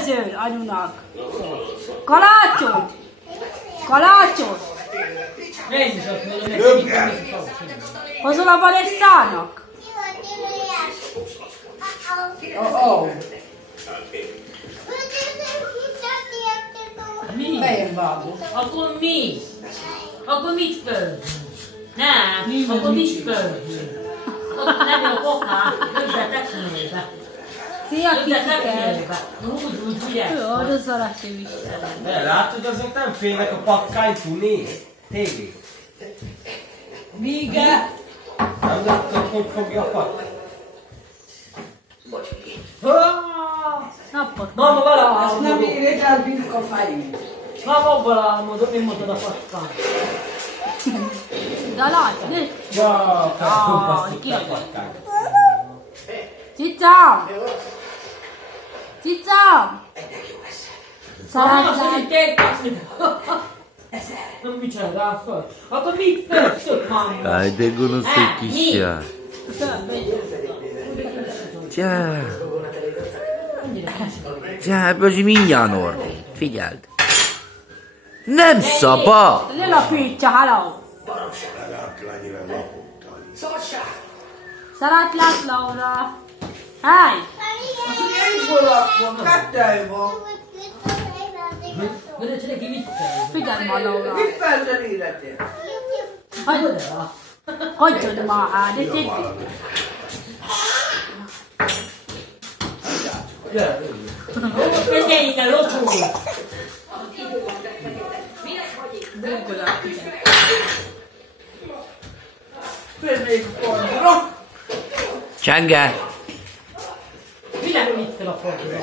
főzőn anyunak. Kalácsot. Kalácsot. Hozol a Vanessa-nak? Mi? Fejem vágó. Akkor mi? Akkor mit főzünk? Nem, akkor mit főzünk? Akkor nem jó kokát, közvetek nézve. Szia, Kikike! Úgy, ugye? Jó, az alatti De látod, azok nem félnek a pakkánytól, nézd! Téged! Vége! Nem látod, hogy fogja a pakk? napot. Mama vele Azt álmodok. nem érik el Birka a fejét. Mama vele álmodok, mi mondtad a patkán? De látod? Wow, felkumpasztották a pakkát. Cicám! Cicám! Mama, Szeretlek! hogy kékaszni. Nem mit csinál föl? Akkor mit főztök, mama? Dai, de gonosz egy kisjár. Csá. Csá, Bözsi, mindjárt ordít. Figyeld. Nem szabad! Lelapítja, haló! Szeretlek, Laura! Háj! Azt mondja, én foglalkozom, kettő van. Gödöcs neki mit főz? Figyelj ma, Laura! Mit felzel életét? Hagyjad már, hát, de itt... Menjél ide, locsolj! Főznék fordulok. Csenge! Világon itt kell a forduló.